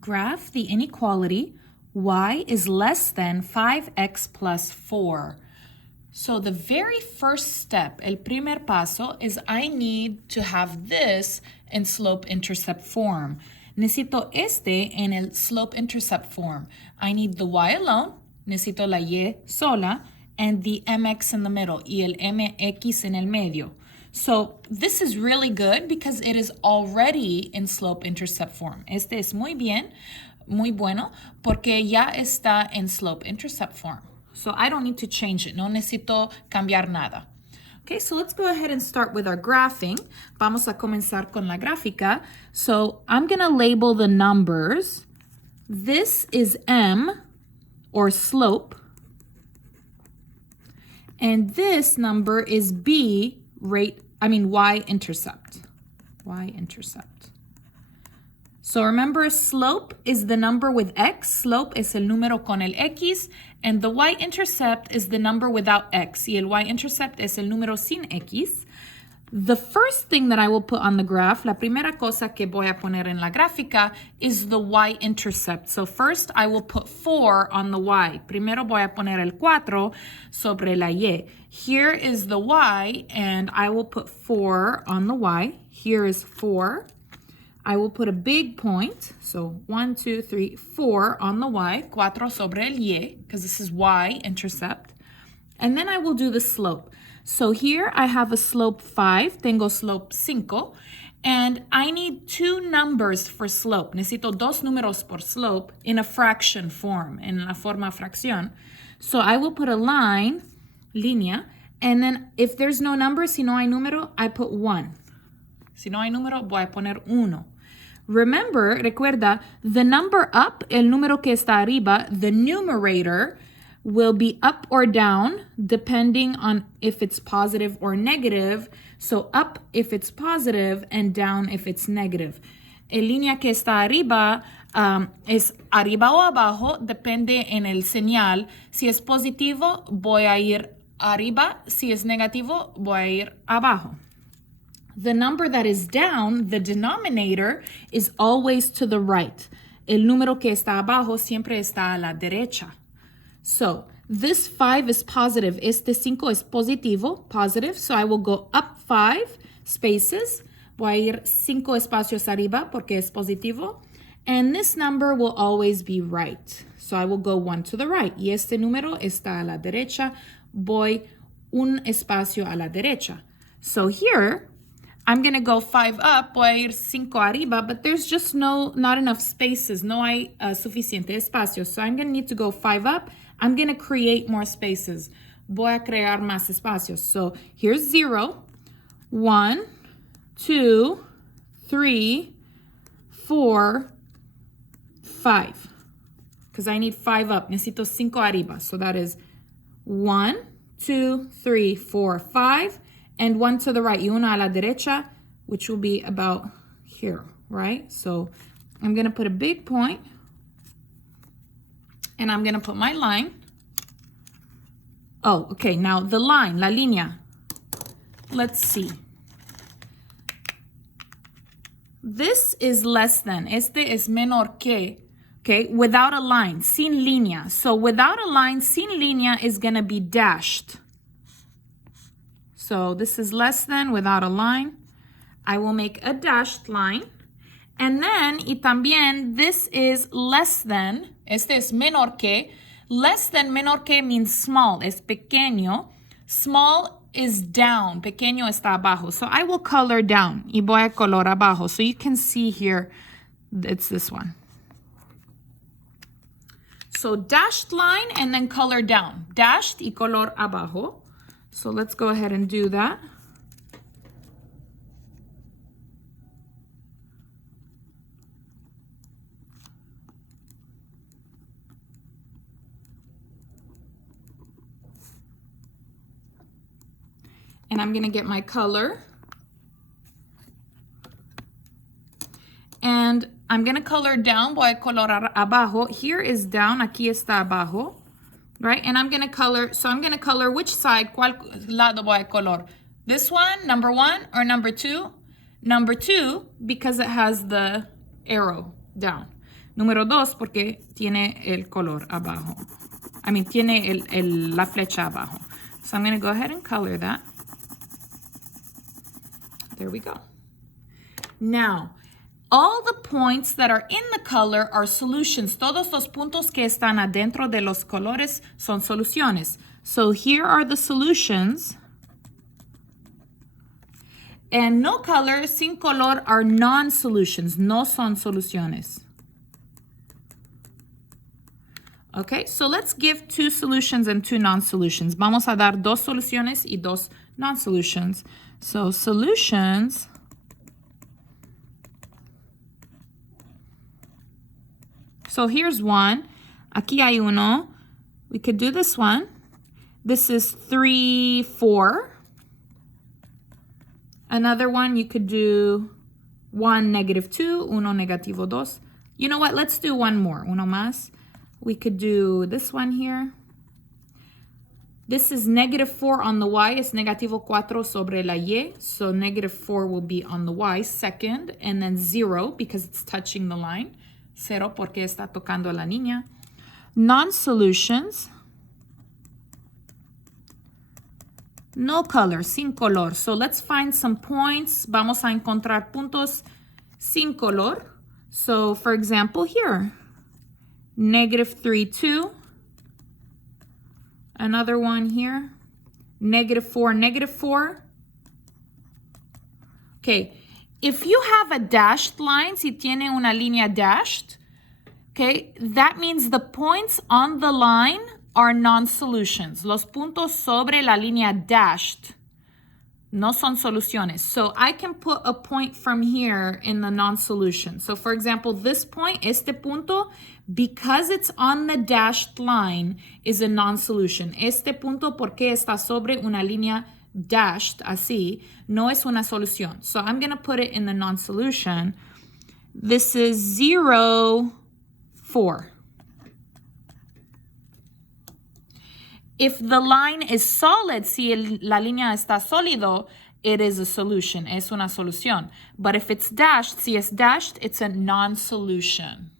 Graph the inequality y is less than 5x plus 4. So the very first step, el primer paso, is I need to have this in slope-intercept form. Necesito este en el slope-intercept form. I need the y alone, necesito la y sola, and the mx in the middle, y el mx en el medio. So this is really good because it is already in slope-intercept form. Este es muy bueno, porque ya está en slope-intercept form. So I don't need to change it. No necesito cambiar nada. Okay, so let's go ahead and start with our graphing. Vamos a comenzar con la gráfica. So I'm going to label the numbers. This is m, or slope. And this number is b, y-intercept. Y-intercept. So remember, slope is the number with x. Slope es el número con el x. And the y-intercept is the number without x. Y el y-intercept es el número sin x. The first thing that I will put on the graph, la primera cosa que voy a poner en la gráfica, is the y-intercept. So first I will put 4 on the y. Primero voy a poner el 4 sobre la y. Here is the y, and I will put 4 on the y. Here is 4. I will put a big point, so 1, 2, 3, 4 on the y, 4 sobre el y, because this is y-intercept. And then I will do the slope. So here I have a slope 5, tengo slope 5, and I need 2 numbers for slope. Necesito dos números por slope in a fraction form, en la forma fracción. So I will put a line, línea, and then if there's no number, si no hay número, I put 1. Si no hay número, voy a poner 1. Remember, recuerda, the number up, el número que está arriba, the numerator will be up or down depending on if it's positive or negative. So up if it's positive and down if it's negative. El línea que está arriba es arriba o abajo, depende en el señal. Si es positivo, voy a ir arriba. Si es negativo, voy a ir abajo. The number that is down, the denominator, is always to the right. El número que está abajo siempre está a la derecha. So this 5 is positive. Este 5 es positivo, positive. So I will go up 5 spaces. Voy a ir 5 espacios arriba porque es positivo. And this number will always be right. So I will go 1 to the right. Y este número está a la derecha. Voy un espacio a la derecha. So here, I'm going to go 5 up, voy a ir 5 arriba, but there's just not enough spaces. No hay suficiente espacio. So I'm going to need to go 5 up. I'm going to create more spaces. Voy a crear más espacios. So here's 0, 1, 2, 3, 4, 5. Because I need 5 up. Necesito 5 arriba. So that is 1, 2, 3, 4, 5. And 1 to the right, y una a la derecha, which will be about here, right? So I'm going to put a big point, and I'm going to put my line. Oh, okay, now the line, la línea. Let's see. This is less than, este es menor que, okay, without a line, sin línea. So without a line, sin línea is going to be dashed. So this is less than without a line. I will make a dashed line. And then, y también, this is less than, este es menor que. Less than, menor que means small, es pequeño. Small is down, pequeño está abajo. So I will color down, y voy a color abajo. So you can see here, it's this one. So dashed line and then color down. Dashed y color abajo. So let's go ahead and do that. And I'm going to get my color. And I'm going to color down. Voy a colorar abajo. Here is down. Aquí está abajo. Right? And I'm going to color, so I'm going to color which side, cuál lado voy a color? This one, number 1, or number 2? Number 2, because it has the arrow down. Número 2, porque tiene el color abajo. Tiene la flecha abajo. So I'm going to go ahead and color that. There we go. Now, all the points that are in the color are solutions. Todos los puntos que están adentro de los colores son soluciones. So here are the solutions. And no color, sin color, are non-solutions. No son soluciones. Okay, so let's give 2 solutions and 2 non-solutions. Vamos a dar 2 soluciones y 2 non-solutions. So solutions. So here's one. Aquí hay uno. We could do this one. This is 3, 4. Another one, you could do 1, -2, 1, -2. You know what? Let's do one more. Uno más. We could do this one here. This is -4 on the y. It's -4 sobre la y. So -4 will be on the y second. And then 0 because it's touching the line. 0 porque está tocando a la niña. Non-solutions. No color, sin color. So let's find some points. Vamos a encontrar puntos sin color. So for example here, -3, 2. Another one here, -4, -4. Okay, if you have a dashed line, si tiene una línea dashed, okay, that means the points on the line are non-solutions. Los puntos sobre la línea dashed no son soluciones. So I can put a point from here in the non-solution. So for example, this point, este punto, because it's on the dashed line, is a non-solution. Este punto, porque está sobre una línea dashed, así, no es una solución. So I'm going to put it in the non-solution. This is 0, 4. If the line is solid, si la línea está sólido, it is a solution. Es una solución. But if it's dashed, si es dashed, it's a non-solution.